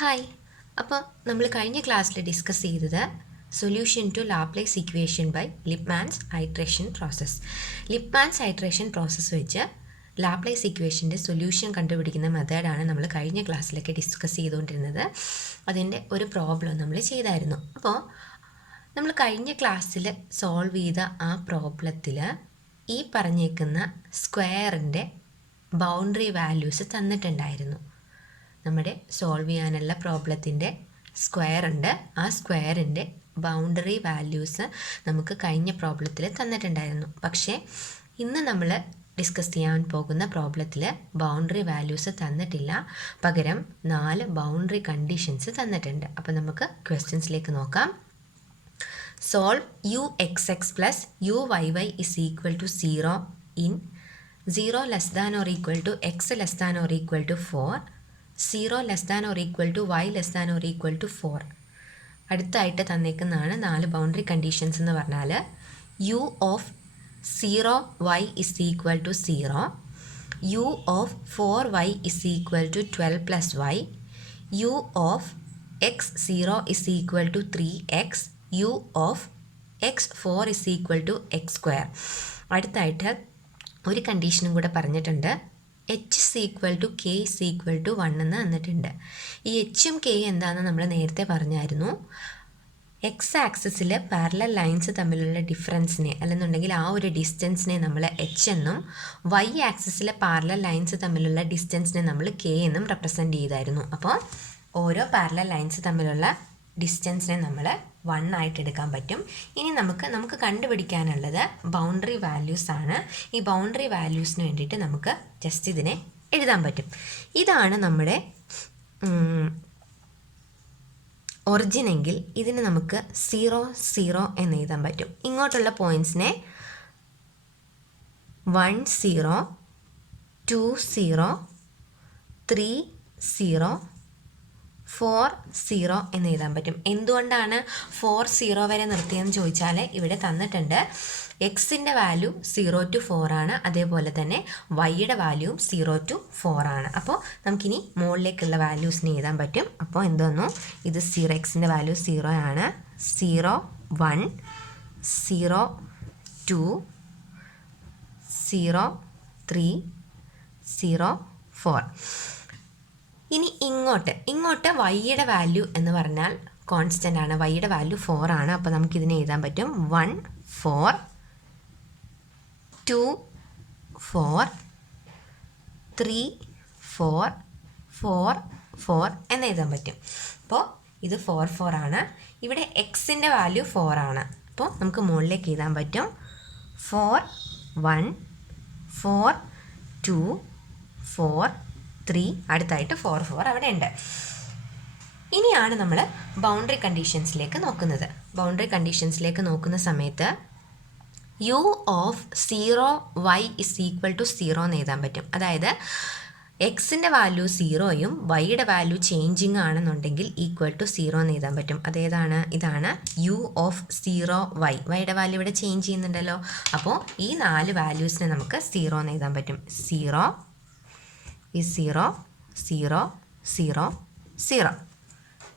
Hi. അപ്പോൾ നമ്മൾ കഴിഞ്ഞ ക്ലാസ്സിൽ ഡിസ്കസ് ചെയ്തത് solution to Laplace equation by Liebmann's iteration process. Liebmann's iteration process വെച്ച് ലാപ്ലേസ് ഇക്വേഷൻ്റെ സൊല്യൂഷൻ കണ്ടുപിടിക്കുന്ന മെത്തേഡാണ് നമ്മൾ കഴിഞ്ഞ ക്ലാസ്സിലൊക്കെ ഡിസ്കസ് ചെയ്തുകൊണ്ടിരുന്നത്. അതിൻ്റെ ഒരു പ്രോബ്ലം നമ്മൾ ചെയ്തായിരുന്നു. അപ്പോൾ നമ്മൾ കഴിഞ്ഞ ക്ലാസ്സിൽ സോൾവ് ചെയ്ത ആ പ്രോബ്ലത്തിൽ ഈ പറഞ്ഞേക്കുന്ന സ്ക്വയറിൻ്റെ ബൗണ്ടറി വാല്യൂസ് തന്നിട്ടുണ്ടായിരുന്നു. നമ്മുടെ സോൾവ് ചെയ്യാനുള്ള പ്രോബ്ലത്തിൻ്റെ സ്ക്വയർ ഉണ്ട്. ആ സ്ക്വയറിൻ്റെ ബൗണ്ടറി വാല്യൂസ് നമുക്ക് കഴിഞ്ഞ പ്രോബ്ലത്തിൽ തന്നിട്ടുണ്ടായിരുന്നു. പക്ഷേ ഇന്ന് നമ്മൾ ഡിസ്കസ് ചെയ്യാൻ പോകുന്ന പ്രോബ്ലത്തിൽ ബൗണ്ടറി വാല്യൂസ് തന്നിട്ടില്ല. പകരം 4 ബൗണ്ടറി കണ്ടീഷൻസ് തന്നിട്ടുണ്ട്. അപ്പോൾ നമുക്ക് ക്വസ്റ്റ്യൻസിലേക്ക് നോക്കാം. Solve ux(x) plus uyy is equal to 0 in 0 less than or equal to x less than or equal to 4, 0 less than or equal to y less than or equal to 4. അടുത്തായിട്ട് തന്നേക്കുന്നതാണ് 4 boundary conditions എന്ന് പറഞ്ഞാൽ u of 0y is equal to 0, u of 4y is equal to 12 plus y, u of x0 is equal to 3x, u of x4 is equal to x². അടുത്തായിട്ട് ഒരു കണ്ടീഷനും കൂടെ പറഞ്ഞിട്ടുണ്ട്. h is equal to k is equal to 1 എന്ന് തന്നിട്ടുണ്ട്. ഈ എച്ചും കെയും എന്താണെന്ന് നമ്മൾ നേരത്തെ പറഞ്ഞായിരുന്നു. എക്സ് ആക്സിസിൽ പാരലൽ ലൈൻസ് തമ്മിലുള്ള ഡിഫറൻസിനെ അല്ലെന്നുണ്ടെങ്കിൽ ആ ഒരു ഡിസ്റ്റൻസിനെ നമ്മൾ എച്ച് എന്നും വൈ ആക്സിസിലെ പാരലൽ ലൈൻസ് തമ്മിലുള്ള ഡിസ്റ്റൻസിനെ നമ്മൾ കെ എന്നും റെപ്രസെൻറ്റ് ചെയ്തായിരുന്നു. അപ്പോൾ ഓരോ പാരലൽ ലൈൻസ് തമ്മിലുള്ള ഡിസ്റ്റൻസിനെ നമ്മൾ 1 ആയിട്ട് എടുക്കാൻ പറ്റും. ഇനി നമുക്ക് കണ്ടുപിടിക്കാനുള്ളത് ബൗണ്ടറി വാല്യൂസ് ആണ്. ഈ ബൗണ്ടറി വാല്യൂസിന് വേണ്ടിയിട്ട് നമുക്ക് ജസ്റ്റ് ഇതിനെ എഴുതാൻ പറ്റും. ഇതാണ് നമ്മുടെ ഒറിജിനെങ്കിൽ ഇതിന് നമുക്ക് 0 0 എന്ന് എഴുതാൻ പറ്റും. ഇങ്ങോട്ടുള്ള പോയിൻറ്റ്സിനെ 1 0 2 0 3 0 4 0 എന്ന് എഴുതാൻ പറ്റും. എന്തുകൊണ്ടാണ് 4 0 വരെ നിർത്തിയെന്ന് ചോദിച്ചാൽ ഇവിടെ തന്നിട്ടുണ്ട് എക്സിൻ്റെ വാല്യൂ 0 to 4 ആണ്, അതേപോലെ തന്നെ വൈയുടെ വാല്യൂവും 0 to 4 ആണ്. അപ്പോൾ നമുക്കിനി മുകളിലേക്കുള്ള വാല്യൂസിന് എഴുതാൻ പറ്റും. അപ്പോൾ എന്തോന്നു, ഇത് 0, എക്സിൻ്റെ വാല്യൂ 0 ആണ്, 0 1 0 2 0 3 0 4. ഇനി ഇങ്ങോട്ട് വൈയുടെ വാല്യൂ എന്ന് പറഞ്ഞാൽ കോൺസ്റ്റൻ്റ് ആണ്. വൈയുടെ വാല്യൂ 4 ആണ്. അപ്പോൾ നമുക്കിതിനെ എഴുതാൻ പറ്റും 1 4 2 4 3 4 4 4 എന്ന് എഴുതാൻ പറ്റും. അപ്പോൾ ഇത് 4 4 ആണ്. ഇവിടെ എക്സിൻ്റെ വാല്യൂ 4 ആണ്. അപ്പോൾ നമുക്ക് മുകളിലേക്ക് എഴുതാൻ പറ്റും 4 1 4 2 4 3, അടുത്തായിട്ട് 4 4 അവിടെ ഉണ്ട്. ഇനിയാണ് നമ്മൾ ബൗണ്ടറി കണ്ടീഷൻസിലേക്ക് നോക്കുന്നത്. ബൗണ്ടറി കണ്ടീഷൻസിലേക്ക് നോക്കുന്ന സമയത്ത് u of 0y is equal to 0 എന്ന് എഴുതാൻ പറ്റും. അതായത് എക്സിൻ്റെ വാല്യൂ 0യും വൈയുടെ വാല്യൂ ചേഞ്ചിങ് ആണെന്നുണ്ടെങ്കിൽ ഈക്വൽ ടു 0 എന്ന് എഴുതാൻ പറ്റും. ഇതാണ് u ഓഫ് 0y. വൈയുടെ വാല്യൂ ഇവിടെ ചേഞ്ച് ചെയ്യുന്നുണ്ടല്ലോ. അപ്പോൾ ഈ 4 വാല്യൂസിനെ നമുക്ക് 0 എന്ന് എഴുതാൻ പറ്റും. 0 is 0 0 0 0.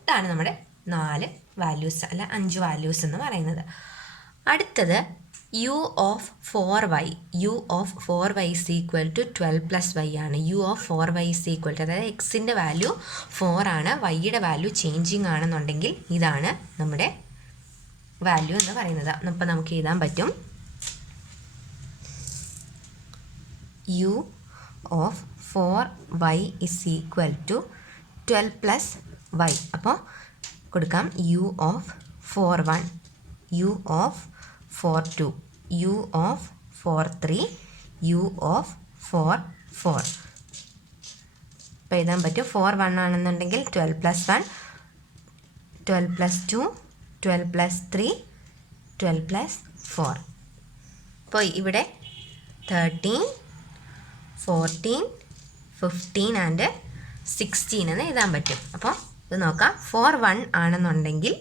ഇതാണ് നമ്മുടെ 4 വാല്യൂസ് അല്ല 5 വാല്യൂസ് എന്ന് പറയുന്നത്. അടുത്തത് u of 4y. u of 4y is equal to 12 plus y ആണ്. u of 4y is equal to, അതായത് എക്സിൻ്റെ വാല്യൂ 4 ആണ്, വൈയുടെ വാല്യൂ ചേഞ്ചിങ് ആണെന്നുണ്ടെങ്കിൽ ഇതാണ് നമ്മുടെ വാല്യൂ എന്ന് പറയുന്നത്. അപ്പോൾ നമുക്ക് എഴുതാൻ പറ്റും u of 4y is equal to 12 plus y. അപ്പോൾ കൊടുക്കാം u of 41, u of 42, u of 43, u of 44. അപ്പോൾ എഴുതാൻ പറ്റും 4 1 ആണെന്നുണ്ടെങ്കിൽ 12 പ്ലസ് 1 12 പ്ലസ് 2 12 പ്ലസ് 3 12 പ്ലസ് 4. അപ്പോൾ ഇവിടെ 13 14 15 ആൻഡ് 16 എന്ന് എഴുതാൻ പറ്റും. അപ്പോൾ ഇത് നോക്കാം. 4 1 ആണെന്നുണ്ടെങ്കിൽ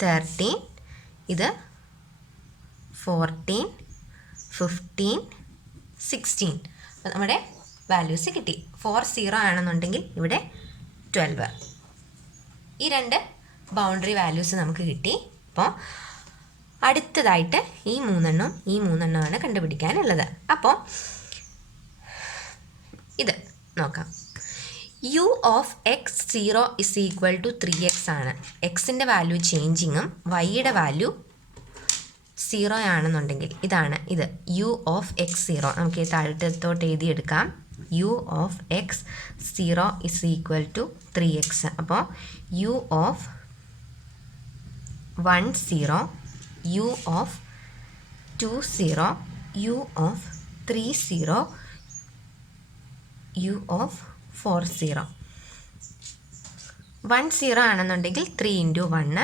13, ഇത് 14 15 16. അപ്പോൾ നമ്മുടെ വാല്യൂസ് കിട്ടി. 4 0 ആണെന്നുണ്ടെങ്കിൽ ഇവിടെ 12. ഈ രണ്ട് ബൗണ്ടറി വാല്യൂസ് നമുക്ക് കിട്ടി. അപ്പോൾ അടുത്തതായിട്ട് ഈ മൂന്നെണ്ണമാണ് കണ്ടുപിടിക്കാനുള്ളത്. അപ്പോൾ ഇത് നോക്കാം. u of x0 is equal to 3x ആണ്. എക്സിൻ്റെ വാല്യൂ ചേഞ്ചിങ്ങും വൈയുടെ വാല്യൂ 0 ആണെന്നുണ്ടെങ്കിൽ ഇതാണ് ഇത് u of x0. നമുക്ക് ഈ താഴത്തോട്ട് എഴുതിയെടുക്കാം. u of x0 is equal to 3x. അപ്പോൾ u of 10, u of 20, u of 30, u of 40. 10 ആണെന്നുണ്ടെങ്കിൽ 3 ഇൻറ്റു 1,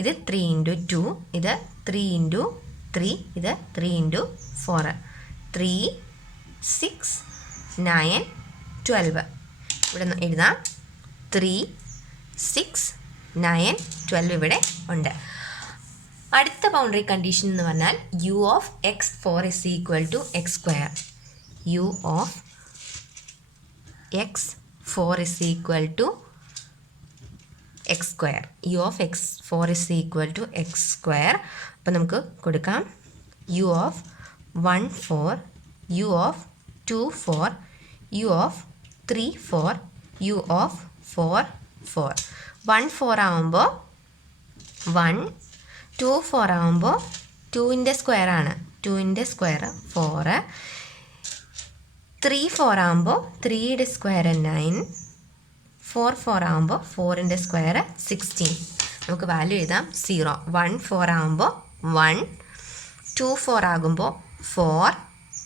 ഇത് 3 ഇൻറ്റു 2, ഇത് 3 ഇൻറ്റു 3, ഇത് 3 ഇൻറ്റു 4. 3, 6, 9, 12. ഇവിടെ എഴുതാം 3, 6, 9, 12 ഇവിടെ ഉണ്ട്. അടുത്ത ബൗണ്ടറി കണ്ടീഷൻ എന്ന് പറഞ്ഞാൽ u of x4 is equal to x square. u of x4 is equal to x square. u of x4 is equal to x square. അപ്പോൾ നമുക്ക് കൊടുക്കാം u of 1 4, u of 2 4, u of 3 4, u of 4 4. 1 4 ആകുമ്പോൾ 1, 2 4 ആകുമ്പോൾ 2ൻ്റെ square ആണ്, 2ൻ്റെ square 4. 3 4 ആകുമ്പോൾ 3യുടെ square 9. 4 4 ആകുമ്പോൾ 4ൻ്റെ square 16. നമുക്ക് value എഴുതാം 0. 1 4 ആകുമ്പോൾ 1, 2 4 ആകുമ്പോൾ 4,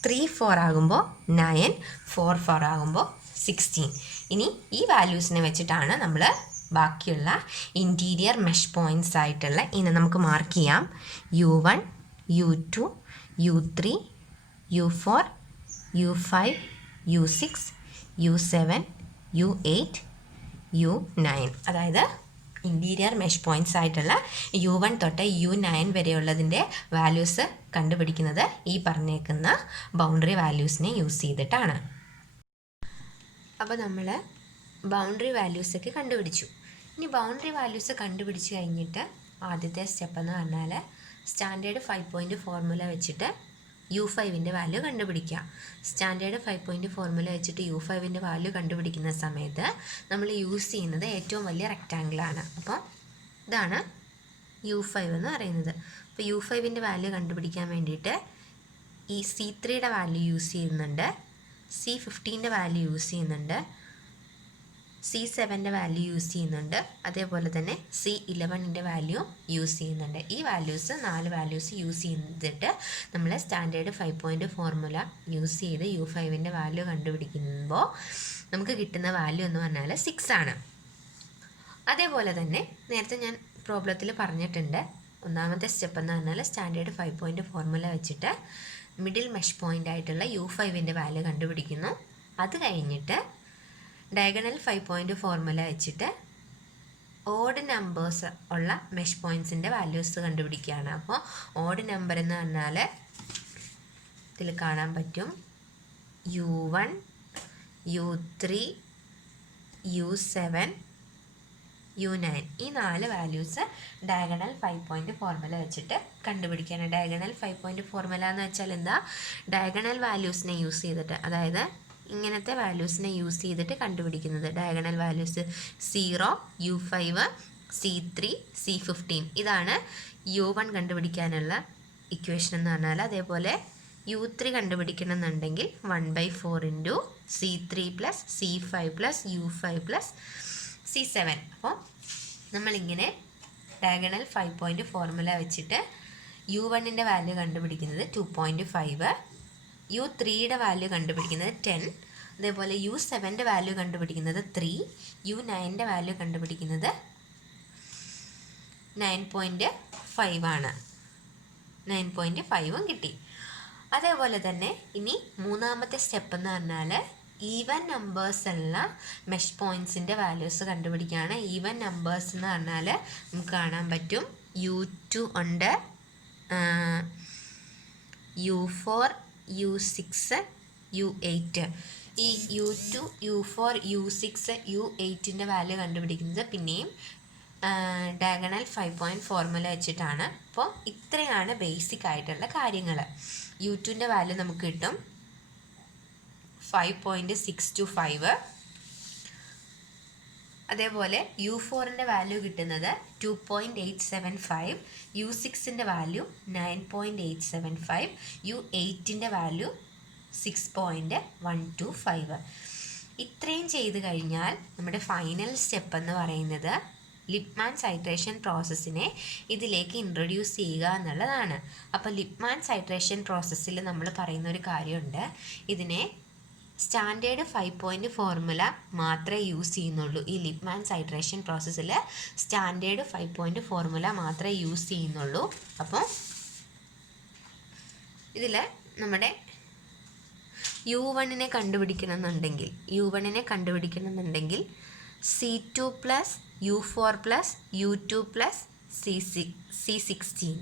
3 4 ആകുമ്പോൾ 9, 4 4 ആകുമ്പോൾ 16. ഇനി ഈ വാല്യൂസിനെ വെച്ചിട്ടാണ് നമ്മൾ ബാക്കിയുള്ള ഇൻറ്റീരിയർ മെഷ് പോയിൻറ്റ്സ് ആയിട്ടുള്ള ഇനി നമുക്ക് മാർക്ക് ചെയ്യാം. u1, u2, u3, u4, u5, u6, u7, u8, u9. അതായത് ഇൻറ്റീരിയർ മെഷ് പോയിൻറ്റ്സ് ആയിട്ടുള്ള u1 തൊട്ട് u9 വരെയുള്ളതിൻ്റെ വാല്യൂസ് കണ്ടുപിടിക്കുന്നത് ഈ പറഞ്ഞേക്കുന്ന ബൗണ്ടറി വാല്യൂസിനെ യൂസ് ചെയ്തിട്ടാണ്. അപ്പോൾ നമ്മൾ ബൗണ്ടറി വാല്യൂസൊക്കെ കണ്ടുപിടിച്ചു. ഇനി ബൗണ്ടറി വാല്യൂസ് കണ്ടുപിടിച്ച് കഴിഞ്ഞിട്ട് ആദ്യത്തെ സ്റ്റെപ്പ് എന്ന് പറഞ്ഞാൽ സ്റ്റാൻഡേർഡ് 5 പോയിൻ്റ് ഫോർമുല വെച്ചിട്ട് u5ൻ്റെ വാല്യൂ കണ്ടുപിടിക്കുക. സ്റ്റാൻഡേർഡ് 5 പോയിൻ്റ് ഫോർമുല വെച്ചിട്ട് u5ൻ്റെ വാല്യൂ കണ്ടുപിടിക്കുന്ന സമയത്ത് നമ്മൾ യൂസ് ചെയ്യുന്നത് ഏറ്റവും വലിയ റെക്റ്റാങ്കിളാണ്. അപ്പോൾ ഇതാണ് u5 എന്ന് പറയുന്നത്. അപ്പോൾ u5ൻ്റെ വാല്യൂ കണ്ടുപിടിക്കാൻ വേണ്ടിയിട്ട് ഈ C3യുടെ വാല്യൂ യൂസ് ചെയ്യുന്നുണ്ട്, C15ൻ്റെ വാല്യൂ യൂസ് ചെയ്യുന്നുണ്ട്, C7ൻ്റെ വാല്യൂ യൂസ് ചെയ്യുന്നുണ്ട്, അതേപോലെ തന്നെ C11ൻ്റെ വാല്യൂ യൂസ് ചെയ്യുന്നുണ്ട്. ഈ വാല്യൂസ് 4 വാല്യൂസ് യൂസ് ചെയ്തിട്ട് നമ്മൾ സ്റ്റാൻഡേർഡ് 5 പോയിൻ്റ് ഫോർമുല യൂസ് ചെയ്ത് u5ൻ്റെ വാല്യൂ കണ്ടുപിടിക്കുമ്പോൾ നമുക്ക് കിട്ടുന്ന വാല്യൂ എന്ന് പറഞ്ഞാൽ 6 ആണ്. അതേപോലെ തന്നെ നേരത്തെ ഞാൻ പ്രോബ്ലത്തിൽ പറഞ്ഞിട്ടുണ്ട്, ഒന്നാമത്തെ സ്റ്റെപ്പ് എന്ന് പറഞ്ഞാൽ സ്റ്റാൻഡേർഡ് 5 പോയിൻ്റ് ഫോർമുല വെച്ചിട്ട് മിഡിൽ മെഷ് പോയിൻ്റ് ആയിട്ടുള്ള u5ൻ്റെ വാല്യൂ കണ്ടുപിടിക്കുന്നു. അത് കഴിഞ്ഞിട്ട് ഡയഗണൽ 5 പോയിൻ്റ് ഫോർമുല വെച്ചിട്ട് ഓഡ് നമ്പേഴ്സ് ഉള്ള മെഷ് പോയിൻറ്റ്സിൻ്റെ വാല്യൂസ് കണ്ടുപിടിക്കുകയാണ്. അപ്പോൾ ഓഡ് നമ്പർ എന്ന് പറഞ്ഞാൽ ഇതിൽ കാണാൻ പറ്റും u1, u3, u7, u9. ഈ 4 വാല്യൂസ് ഡയഗണൽ 5 പോയിൻ്റ് ഫോർമുല വെച്ചിട്ട് കണ്ടുപിടിക്കുകയാണ്. ഡയഗണൽ 5 പോയിൻ്റ് ഫോർമുല എന്ന് വെച്ചാൽ എന്താ? ഡയഗണൽ വാല്യൂസിനെ യൂസ് ചെയ്തിട്ട്, അതായത് ഇങ്ങനത്തെ വാല്യൂസിനെ യൂസ് ചെയ്തിട്ട് കണ്ടുപിടിക്കുന്നത്. Diagonal values 0, u5, C3, C15. ഇതാണ് u1 കണ്ടുപിടിക്കാനുള്ള ഇക്വേഷൻ എന്ന് പറഞ്ഞാൽ. അതേപോലെ u3 കണ്ടുപിടിക്കണം എന്നുണ്ടെങ്കിൽ 1/4 into C3 plus C5 plus u5 plus C7. അപ്പോൾ നമ്മളിങ്ങനെ ഡയഗണൽ 5 പോയിൻ്റ് ഫോർമുല വെച്ചിട്ട് u1ൻ്റെ വാല്യൂ കണ്ടുപിടിക്കുന്നത് 2.5, u3യുടെ വാല്യൂ കണ്ടുപിടിക്കുന്നത് 10, അതേപോലെ u7ൻ്റെ വാല്യൂ കണ്ടുപിടിക്കുന്നത് 3, u9ൻ്റെ വാല്യൂ കണ്ടുപിടിക്കുന്നത് 9.5 ആണ്. 9.5 കിട്ടി. അതേപോലെ തന്നെ ഇനി മൂന്നാമത്തെ സ്റ്റെപ്പ് എന്ന് പറഞ്ഞാൽ ഈവൻ നമ്പേഴ്സ് ഉള്ള മെഷ് പോയിൻറ്റ്സിൻ്റെ വാല്യൂസ് കണ്ടുപിടിക്കുകയാണ്. ഈവൻ നമ്പേഴ്സ് എന്ന് പറഞ്ഞാൽ നമുക്ക് കാണാൻ പറ്റും u2 ഉണ്ട്, u4, u6, u8. ഈ U2, U4, U6, U8ൻ്റെ വാല്യൂ കണ്ടുപിടിക്കുന്നത് പിന്നെയും ഡയഗണൽ 5 പോയിൻറ്റ് ഫോർമുല വെച്ചിട്ടാണ്. അപ്പോൾ ഇത്രയാണ് ബേസിക് ആയിട്ടുള്ള കാര്യങ്ങൾ. U2ൻ്റെ വാല്യൂ നമുക്ക് കിട്ടും 5.625. അതേപോലെ U4ൻ്റെ വാല്യൂ കിട്ടുന്നത് 2.875, U6ൻ്റെ വാല്യൂ 9.875, U8ൻ്റെ വാല്യൂ 6.125. ഇത്രയും ചെയ്ത് കഴിഞ്ഞാൽ നമ്മുടെ ഫൈനൽ സ്റ്റെപ്പ് എന്ന് പറയുന്നത് ലിപ്മാൻസ് ഹൈഡ്രേഷൻ പ്രോസസ്സിനെ ഇതിലേക്ക് ഇൻട്രൊഡ്യൂസ് ചെയ്യുക എന്നുള്ളതാണ്. അപ്പോൾ ലിപ്മാൻസ് ഹൈഡ്രേഷൻ പ്രോസസ്സിൽ നമ്മൾ പറയുന്ന ഒരു കാര്യമുണ്ട്, ഇതിനെ സ്റ്റാൻഡേർഡ് 5 പോയിൻറ്റ് ഫോർമുല മാത്രമേ യൂസ് ചെയ്യുന്നുള്ളൂ. ഈ ലിപ്മാൻസ് ഹൈഡ്രേഷൻ പ്രോസസ്സിൽ സ്റ്റാൻഡേർഡ് 5 പോയിൻറ്റ് ഫോർമുല മാത്രമേ യൂസ് ചെയ്യുന്നുള്ളൂ. അപ്പോൾ ഇതിൽ നമ്മുടെ U1നെ കണ്ടുപിടിക്കണമെന്നുണ്ടെങ്കിൽ C2 plus U4 plus U2 plus C16.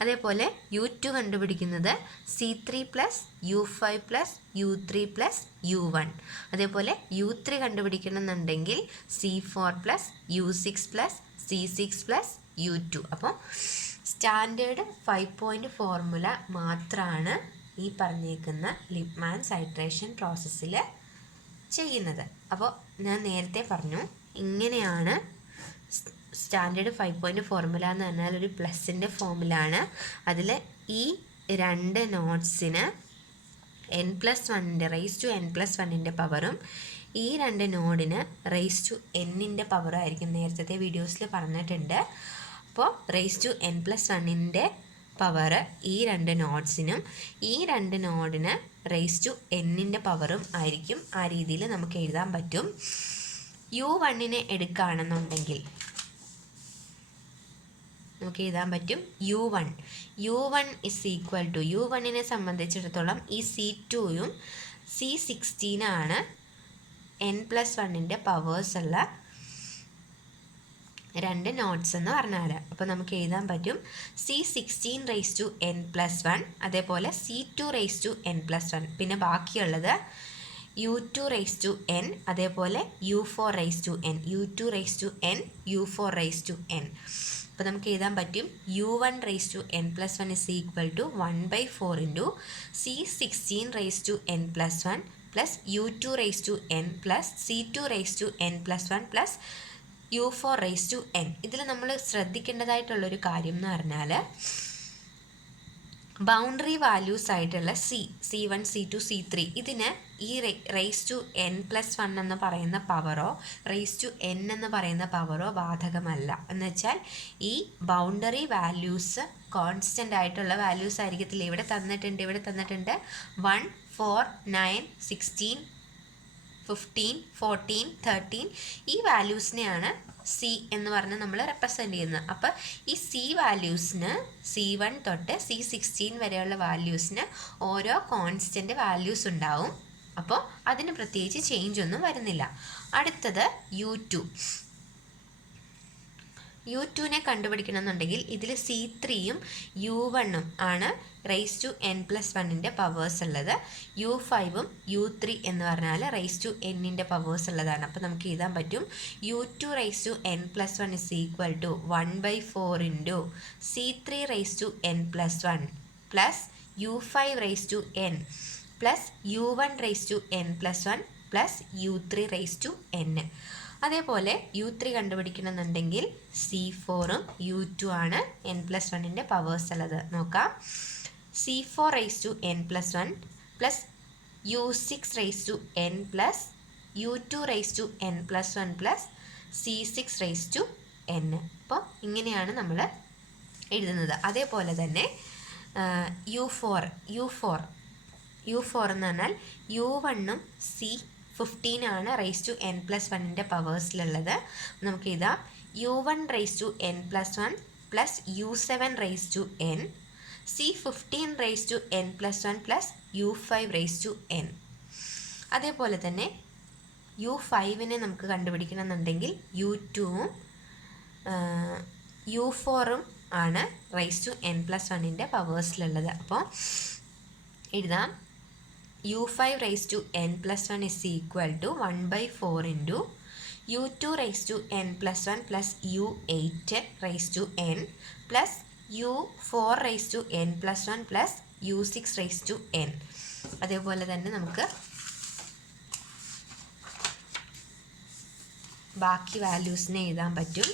അതേപോലെ U2 കണ്ടുപിടിക്കുന്നത് C3 plus U5 plus U3 plus U1. അതേപോലെ U3 കണ്ടുപിടിക്കണമെന്നുണ്ടെങ്കിൽ C4 plus U6 plus C6 plus U2. അപ്പോൾ സ്റ്റാൻഡേർഡ് 5 പോയിൻറ്റ് ഫോർമുല മാത്രമാണ് ഈ പറഞ്ഞേക്കുന്ന ലിപ്മാൻസ് ഹൈഡ്രേഷൻ പ്രോസസ്സിൽ ചെയ്യുന്നത്. അപ്പോൾ ഞാൻ നേരത്തെ പറഞ്ഞു, ഇങ്ങനെയാണ് സ്റ്റാൻഡേർഡ് 5 പോയിൻറ്റ് ഫോർമുല എന്ന് പറഞ്ഞാൽ ഒരു പ്ലസിൻ്റെ ഫോമുലാണ്. അതിൽ ഈ രണ്ട് നോട്ട്സിന് n+1 റേസ് ടു n+1ൻ്റെ പവറും ഈ രണ്ട് നോഡിന് റേസ് ടു n-ൻ്റെ പവറും ആയിരിക്കും. നേരത്തെ വീഡിയോസിൽ പറഞ്ഞിട്ടുണ്ട്. അപ്പോൾ റേസ് ടു n+1ൻ്റെ പവർ ഈ രണ്ട് നോട്ട്സിനും ഈ രണ്ട് നോഡിന് റേസ് ടു n-ൻ്റെ പവറും ആയിരിക്കും. ആ രീതിയിൽ നമുക്ക് എഴുതാൻ പറ്റും. U1നെ എടുക്കുകയാണെന്നുണ്ടെങ്കിൽ നമുക്ക് എഴുതാൻ പറ്റും U1 ഇസ് ഈക്വൽ ടു, U1നെ സംബന്ധിച്ചിടത്തോളം ഈ C2യും C16 ആണ് n+1ൻ്റെ പവേഴ്സുള്ള രണ്ട് നോട്ട്സ് എന്ന് പറഞ്ഞാൽ. അപ്പോൾ നമുക്ക് എഴുതാൻ പറ്റും C16 റേസ് ടു n+1, അതേപോലെ C2 റേസ് ടു n+1, പിന്നെ ബാക്കിയുള്ളത് U2 റേസ് ടു n, അതേപോലെ U4 raise to n, U2 raise to n, U4 raise to n. അപ്പോൾ നമുക്ക് എഴുതാൻ പറ്റും U1 raise to n+1 is equal to 1/4 into C16 raise to n+1 plus U2 raise to n plus C2 raise to n+1 plus U4 raise to n. ഇതിൽ നമ്മൾ ശ്രദ്ധിക്കേണ്ടതായിട്ടുള്ളൊരു കാര്യം എന്ന് പറഞ്ഞാൽ boundary values ആയിട്ടുള്ള C1, C2, C3 ഇതിന് ഈ raise to n+1 എന്ന് പറയുന്ന പവറോ റേസ് ടു n എന്ന് പറയുന്ന പവറോ ബാധകമല്ല. എന്ന് വെച്ചാൽ ഈ ബൗണ്ടറി വാല്യൂസ് കോൺസ്റ്റൻ്റ് ആയിട്ടുള്ള വാല്യൂസ് ആയിരിക്കത്തില്ല. ഇവിടെ തന്നിട്ടുണ്ട് 1, 4, 9, 16, 15, 14, 13 ഈ വാല്യൂസിനെയാണ് C എന്ന് പറഞ്ഞ് നമ്മൾ റെപ്രസെൻ്റ് ചെയ്യുന്നത്. അപ്പോൾ ഈ C വാല്യൂസിന് C1 തൊട്ട് C16 വരെയുള്ള വാല്യൂസിന് ഓരോ കോൺസ്റ്റൻ്റ് വാല്യൂസ് ഉണ്ടാവും. അപ്പോൾ അതിന് പ്രത്യേകിച്ച് ചേഞ്ച് ഒന്നും വരുന്നില്ല. അടുത്തത് U2നെ കണ്ടുപിടിക്കണമെന്നുണ്ടെങ്കിൽ ഇതിൽ C3യും U1ഉം ആണ് റേസ് ടു n+1ൻ്റെ പവേഴ്സ് ഉള്ളത്. U5ഉം U3 എന്ന് പറഞ്ഞാൽ റേസ് ടു n-ൻ്റെ പവേഴ്സ് ഉള്ളതാണ്. അപ്പോൾ നമുക്ക് എഴുതാൻ പറ്റും U2 raise to n+1 is equal to 1/4 into C3 raise to n+1 plus U5 raise to n plus U1 raise to n+1 plus U3 raise to n. അതേപോലെ U3 കണ്ടുപിടിക്കണമെന്നുണ്ടെങ്കിൽ C4ഉം U2 ആണ് n+1ൻ്റെ powers ഉള്ളത്. നോക്കാം, C4 raise to n+1 plus U6 raise to n plus U2 raise to n+1 plus C6 raise to n. അപ്പോൾ ഇങ്ങനെയാണ് നമ്മൾ എഴുതുന്നത്. അതേപോലെ തന്നെ U4 എന്ന് പറഞ്ഞാൽ U1ഉം C15 ആണ് റേസ് ടു n+1ൻ്റെ പവേഴ്സിലുള്ളത്. നമുക്ക് ഇതാ U1 raise to n+1 plus U7 raise to n, C15 raise to n+1 plus U5 raise to n. അതേപോലെ തന്നെ U5നെ നമുക്ക് കണ്ടുപിടിക്കണമെന്നുണ്ടെങ്കിൽ U2ഉം U4ഉം ആണ് റേസ് ടു n+1ൻ്റെ പവേഴ്സിലുള്ളത്. അപ്പോൾ എഴുതാം u5 raised to n plus 1 is equal to 1 by 4 into u2 raised to n plus 1 plus u8 raised to n plus u4 raised to n plus 1 plus u6 raised to n. അതേപോലെ തന്നെ നമുക്ക് ബാക്കി വാല്യൂസിനെ എഴുതാൻ പറ്റും.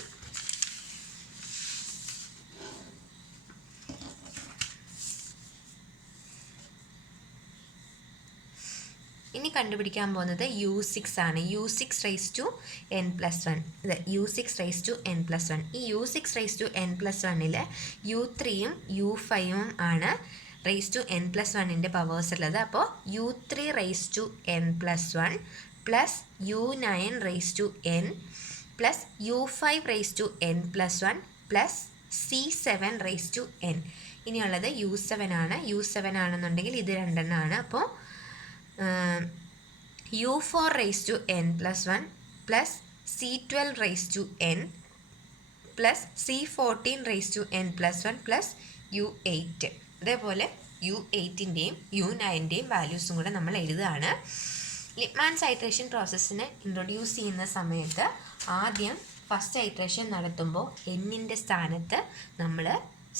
ഇനി കണ്ടുപിടിക്കാൻ പോകുന്നത് u6 ആണ്. u6 rice to n plus 1. ഇത് u6 rice to n plus 1. ഈ u6 rice to n plus 1ൽ u3യും u5യും ആണ് റൈസ് ടു n പ്ലസ് 1ൻ്റെ പവേഴ്സ് ഉള്ളത്. അപ്പോൾ u3 raise to n plus 1 plus u9 raise to n plus u5 raise to n plus 1 plus c7 raise to n. ഇനിയുള്ളത് u7 ആണ്. u7 ആണെന്നുണ്ടെങ്കിൽ ഇത് രണ്ടെണ്ണമാണ്. അപ്പോൾ u4 raised to n plus 1 plus c12 raised to n plus c14 raised to n plus 1 plus u8. അതേപോലെ u8ൻ്റെയും u9ൻ്റെയും വാല്യൂസും കൂടെ നമ്മൾ എഴുതുകയാണ്. ലിപ്മാൻസ് ഐട്രേഷൻ പ്രോസസ്സിനെ ഇൻട്രൊഡ്യൂസ് ചെയ്യുന്ന സമയത്ത് ആദ്യം ഫസ്റ്റ് ഐട്രേഷൻ നടത്തുമ്പോൾ എന്നിൻ്റെ സ്ഥാനത്ത് നമ്മൾ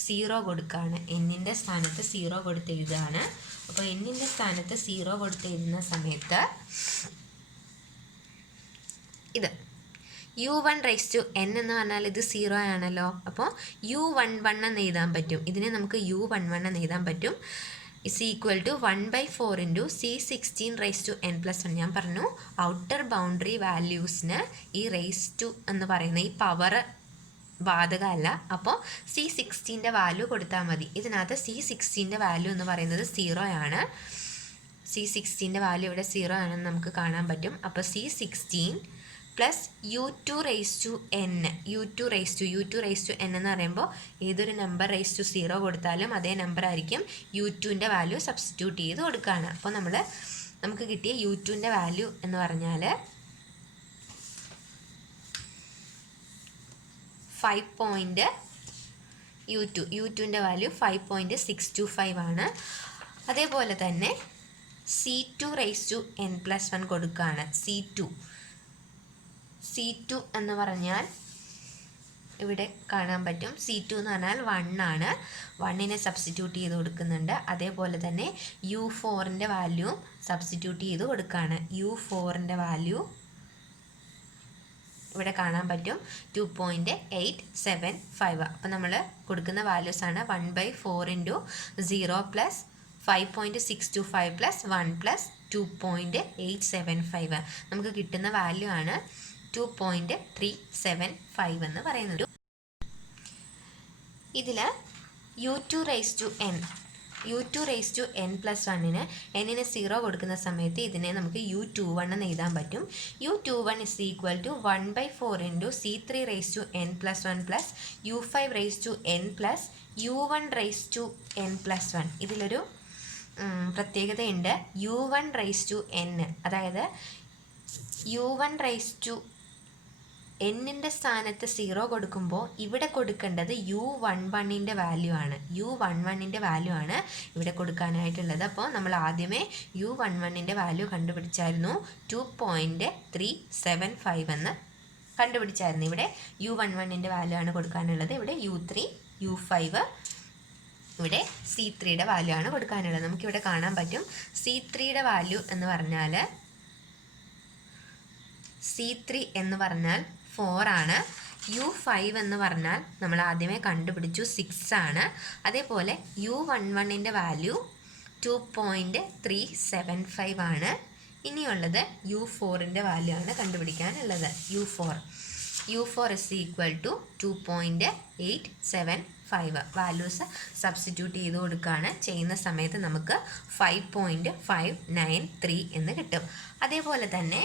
0 കൊടുക്കുകയാണ്. എന്നിൻ്റെ സ്ഥാനത്ത് 0 കൊടുത്ത് എഴുതുകയാണ്. അപ്പോൾ എന്നിൻ്റെ സ്ഥാനത്ത് 0 കൊടുത്ത് എഴുതുന്ന സമയത്ത് ഇത് u1 റൈസ് ടു n എന്ന് പറഞ്ഞാൽ ഇത് 0 ആണല്ലോ. അപ്പോൾ u11 എന്ന് എഴുതാൻ പറ്റും. ഇതിനെ നമുക്ക് u11 എന്ന് എഴുതാൻ പറ്റും. Is equal to 1 by 4 into c16 raise to n plus 1. ഞാൻ പറഞ്ഞു ഔട്ടർ ബൗണ്ടറി വാല്യൂസിന് ഈ റൈസ് ടു എന്ന് പറയുന്ന ഈ പവർ ബാധകമല്ല. അപ്പോൾ c16ൻ്റെ വാല്യൂ കൊടുത്താൽ മതി. ഇതിനകത്ത് c16ൻ്റെ വാല്യൂ എന്ന് പറയുന്നത് 0 ആണ്. c16ൻ്റെ വാല്യൂ ഇവിടെ 0 ആണെന്ന് നമുക്ക് കാണാൻ പറ്റും. അപ്പോൾ c16 plus u2 raise to n. u2 raise to n എന്ന് പറയുമ്പോൾ ഏതൊരു നമ്പർ റൈസ് ടു 0 കൊടുത്താലും അതേ നമ്പർ ആയിരിക്കും. u2ൻ്റെ വാല്യൂ സബ്സ്റ്റിറ്റ്യൂട്ട് ചെയ്ത് കൊടുക്കുകയാണ്. അപ്പോൾ നമുക്ക് കിട്ടിയ u2ൻ്റെ വാല്യൂ എന്ന് പറഞ്ഞാൽ 5. u2ൻ്റെ വാല്യൂ 5.625 ആണ്. അതേപോലെ തന്നെ c2 rice to n plus 1 കൊടുക്കുകയാണ്. c2 എന്ന് പറഞ്ഞാൽ ഇവിടെ കാണാൻ പറ്റും. c2 എന്ന് പറഞ്ഞാൽ 1 ആണ്. 1നെ സബ്സ്റ്റിറ്റ്യൂട്ട് ചെയ്ത് കൊടുക്കുന്നുണ്ട്. അതേപോലെ തന്നെ u4ൻ്റെ വാല്യൂ സബ്സ്റ്റിറ്റ്യൂട്ട് ചെയ്ത് കൊടുക്കുകയാണ്. u4ൻ്റെ വാല്യൂ ഇവിടെ കാണാൻ പറ്റും 2.875. അപ്പോൾ നമ്മൾ കൊടുക്കുന്ന വാല്യൂസാണ് 1 by 4 into 0 plus 5.625 plus 1 plus 2.875. നമുക്ക് കിട്ടുന്ന വാല്യൂ ആണ് 2.375 എന്ന് പറയുന്നത്. ഇതിൽ u2 raise to n plus 1ന് എന്നിന് 0 കൊടുക്കുന്ന സമയത്ത് ഇതിനെ നമുക്ക് u21 എന്ന് എഴുതാൻ പറ്റും. u21 is equal to 1 by 4 into c3 raise to n plus 1 plus u5 raise to n plus u1 raise to n plus 1. ഇതിലൊരു പ്രത്യേകതയുണ്ട്. u1 റൈസ് ടു n, അതായത് u1 റൈസ് ടു എന്നിൻ്റെ സ്ഥാനത്ത് 0 കൊടുക്കുമ്പോൾ ഇവിടെ കൊടുക്കേണ്ടത് u11ൻ്റെ വാല്യൂ ആണ്. u11ൻ്റെ വാല്യൂ ആണ് ഇവിടെ കൊടുക്കാനായിട്ടുള്ളത്. അപ്പോൾ നമ്മൾ ആദ്യമേ u11ൻ്റെ വാല്യൂ കണ്ടുപിടിച്ചായിരുന്നു. 2.375 എന്ന് കണ്ടുപിടിച്ചായിരുന്നു. ഇവിടെ u11ൻ്റെ വാല്യൂ ആണ് കൊടുക്കാനുള്ളത്. ഇവിടെ u3 u5 ഇവിടെ c3യുടെ വാല്യൂ ആണ് കൊടുക്കാനുള്ളത്. നമുക്കിവിടെ കാണാൻ പറ്റും c3യുടെ വാല്യൂ എന്ന് പറഞ്ഞാൽ c3 എന്ന് പറഞ്ഞാൽ 4 ആണ്. u5 എന്ന് പറഞ്ഞാൽ നമ്മൾ ആദ്യമേ കണ്ടുപിടിച്ചു 6 ആണ്. അതേപോലെ u11ൻ്റെ വാല്യൂ 2.375 ആണ്. ഇനിയുള്ളത് u4ൻ്റെ വാല്യൂ ആണ് കണ്ടുപിടിക്കാനുള്ളത്. u4 is equal to 2.875. Values substitute ചെയ്ത് കൊടുക്കുകയാണ്. ചെയ്യുന്ന സമയത്ത് നമുക്ക് 5.593 എന്ന് കിട്ടും. അതേപോലെ തന്നെ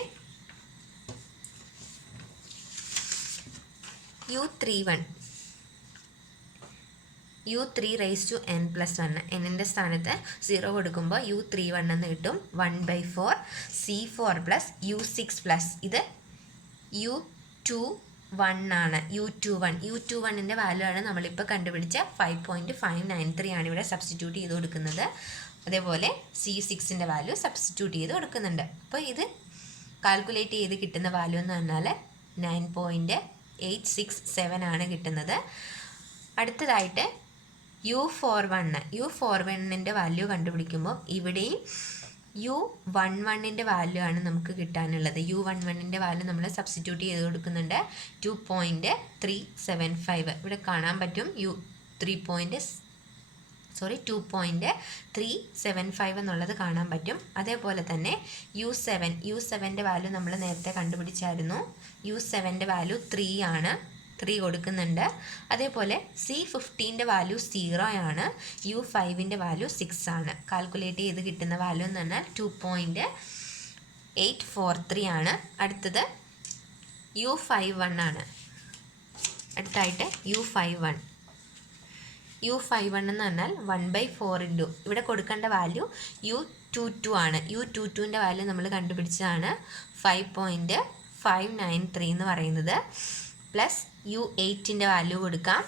u3 raise to n plus 1. എന്നിൻ്റെ സ്ഥാനത്ത് 0 കൊടുക്കുമ്പോൾ u31 എന്ന് കിട്ടും. 1 by 4 c4 plus u6 plus ഇത് u21 ആണ്. u21ൻ്റെ വാല്യൂ ആണ് നമ്മളിപ്പോൾ കണ്ടുപിടിച്ച 5.593 ആണ് ഇവിടെ സബ്സ്റ്റിറ്റ്യൂട്ട് ചെയ്ത് കൊടുക്കുന്നത്. അതേപോലെ C6ൻ്റെ വാല്യൂ സബ്സ്റ്റിറ്റ്യൂട്ട് ചെയ്ത് കൊടുക്കുന്നുണ്ട്. അപ്പോൾ ഇത് കാൽക്കുലേറ്റ് ചെയ്ത് കിട്ടുന്ന വാല്യൂ എന്ന് പറഞ്ഞാൽ 9.867 ആണ് കിട്ടുന്നത്. അടുത്തതായിട്ട് U41ൻ്റെ വാല്യൂ കണ്ടുപിടിക്കുമ്പോൾ ഇവിടെയും U11ൻ്റെ വാല്യൂ ആണ് നമുക്ക് കിട്ടാനുള്ളത്. U11ൻ്റെ വാല്യൂ നമ്മൾ സബ്സ്റ്റിറ്റ്യൂട്ട് ചെയ്ത് കൊടുക്കുന്നുണ്ട്. 2.375 ഇവിടെ കാണാൻ പറ്റും. 2.375 എന്നുള്ളത് കാണാൻ പറ്റും. അതേപോലെ തന്നെ U7ൻ്റെ വാല്യൂ നമ്മൾ നേരത്തെ കണ്ടുപിടിച്ചായിരുന്നു. U7ൻ്റെ വാല്യൂ 3 ആണ്, 3 കൊടുക്കുന്നുണ്ട്. അതേപോലെ C15ൻ്റെ വാല്യൂ 0 ആണ്. U5ൻ്റെ വാല്യൂ 6 ആണ്. കാൽക്കുലേറ്റ് ചെയ്ത് കിട്ടുന്ന വാല്യൂ എന്ന് പറഞ്ഞാൽ 2.843 ആണ്. അടുത്തത് U51 ആണ്. അടുത്തായിട്ട് U51 എന്ന് പറഞ്ഞാൽ 1/4 ഇവിടെ കൊടുക്കേണ്ട വാല്യൂ U22 ആണ്. U22ൻ്റെ വാല്യൂ നമ്മൾ കണ്ടുപിടിച്ചതാണ് 5.593 എന്ന് പറയുന്നത്. പ്ലസ് U8ൻ്റെ വാല്യൂ കൊടുക്കാം.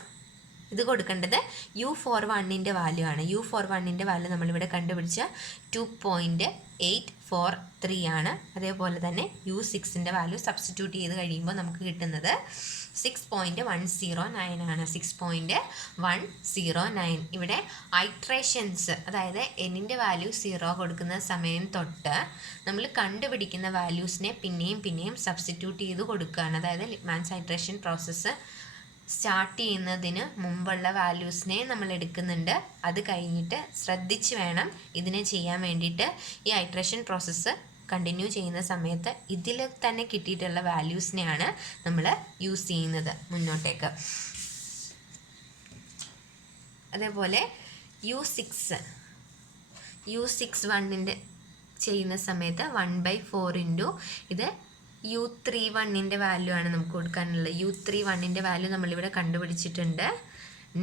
ഇത് കൊടുക്കേണ്ടത് U41ൻ്റെ വാല്യൂ ആണ്. U41ൻ്റെ വാല്യൂ നമ്മളിവിടെ കണ്ടുപിടിച്ച 2.843 ആണ്. അതേപോലെ തന്നെ U6ൻ്റെ വാല്യൂ സബ്സ്റ്റിറ്റ്യൂട്ട് ചെയ്ത് കഴിയുമ്പോൾ നമുക്ക് കിട്ടുന്നത് 6.109 ആണ്. 6.109. ഇവിടെ ഐട്രേഷൻസ്, അതായത് എന്നിൻ്റെ വാല്യൂ 0 കൊടുക്കുന്ന സമയം തൊട്ട് നമ്മൾ കണ്ടുപിടിക്കുന്ന വാല്യൂസിനെ പിന്നെയും സബ്സ്റ്റിറ്റ്യൂട്ട് ചെയ്ത് കൊടുക്കുകയാണ്. അതായത് ലിപ്മാൻസ് ഐട്രേഷൻ പ്രോസസ്സ് സ്റ്റാർട്ട് ചെയ്യുന്നതിന് മുമ്പുള്ള വാല്യൂസിനെ നമ്മൾ എടുക്കുന്നുണ്ട്. അത് കഴിഞ്ഞിട്ട് ശ്രദ്ധിച്ച് വേണം ഇതിനെ ചെയ്യാൻ വേണ്ടിയിട്ട്. ഈ ഐട്രേഷൻ പ്രോസസ്സ് കണ്ടിന്യൂ ചെയ്യുന്ന സമയത്ത് ഇതിൽ തന്നെ കിട്ടിയിട്ടുള്ള വാല്യൂസിനെയാണ് നമ്മൾ യൂസ് ചെയ്യുന്നത് മുന്നോട്ടേക്ക്. അതേപോലെ U61ൻ്റെ ചെയ്യുന്ന സമയത്ത് 1/4 ഇത് U31ൻ്റെ വാല്യൂ ആണ് നമുക്ക് കൊടുക്കാനുള്ളത്. U31ൻ്റെ വാല്യൂ നമ്മളിവിടെ കണ്ടുപിടിച്ചിട്ടുണ്ട്.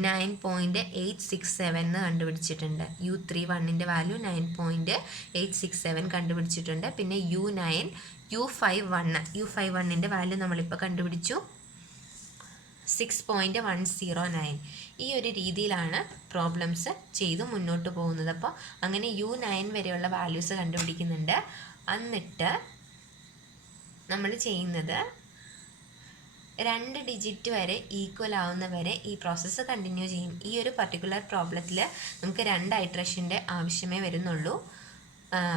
9.867 എന്ന് കണ്ടുപിടിച്ചിട്ടുണ്ട്. U31ൻ്റെ വാല്യൂ 9.867 കണ്ടുപിടിച്ചിട്ടുണ്ട്. പിന്നെ U51ൻ്റെ വാല്യൂ നമ്മളിപ്പോൾ കണ്ടുപിടിച്ചു 6.109. ഈ ഒരു രീതിയിലാണ് പ്രോബ്ലംസ് ചെയ്ത് മുന്നോട്ട് പോകുന്നത്. അപ്പോൾ അങ്ങനെ U9 വരെയുള്ള വാല്യൂസ് കണ്ടുപിടിക്കുന്നുണ്ട്. എന്നിട്ട് നമ്മൾ ചെയ്യുന്നത് 2 ഡിജിറ്റ് വരെ ഈക്വൽ ആവുന്ന വരെ ഈ പ്രോസസ്സ് കണ്ടിന്യൂ ചെയ്യും. ഈ ഒരു പർട്ടിക്കുലർ പ്രോബ്ലത്തിൽ നമുക്ക് 2 ഐട്രേഷൻ്റെ ആവശ്യമേ വരുന്നുള്ളൂ.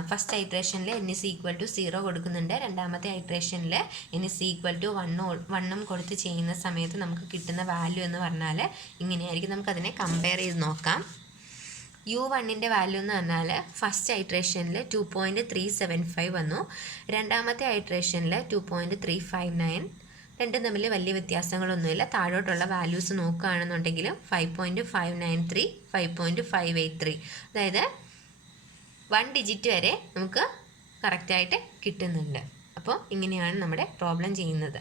ഫസ്റ്റ് ഐട്രേഷനിൽ n=0 കൊടുക്കുന്നുണ്ട്. രണ്ടാമത്തെ ഐട്രേഷനിൽ n=1 കൊടുത്ത് ചെയ്യുന്ന സമയത്ത് നമുക്ക് കിട്ടുന്ന വാല്യൂ എന്ന് പറഞ്ഞാൽ ഇങ്ങനെയായിരിക്കും. നമുക്കതിനെ കമ്പയർ ചെയ്ത് നോക്കാം. U1ൻ്റെ വാല്യൂ എന്ന് പറഞ്ഞാൽ ഫസ്റ്റ് ഐട്രേഷനിൽ 2.375 വന്നു. രണ്ടാമത്തെ ഐട്രേഷനിൽ 2.359. രണ്ടും തമ്മിൽ വലിയ വ്യത്യാസങ്ങളൊന്നുമില്ല. താഴോട്ടുള്ള വാല്യൂസ് നോക്കുകയാണെന്നുണ്ടെങ്കിൽ 5.593, 5.583, അതായത് 1 ഡിജിറ്റ് വരെ നമുക്ക് കറക്റ്റായിട്ട് കിട്ടുന്നുണ്ട്. അപ്പോൾ ഇങ്ങനെയാണ് നമ്മുടെ പ്രോബ്ലം ചെയ്യുന്നത്.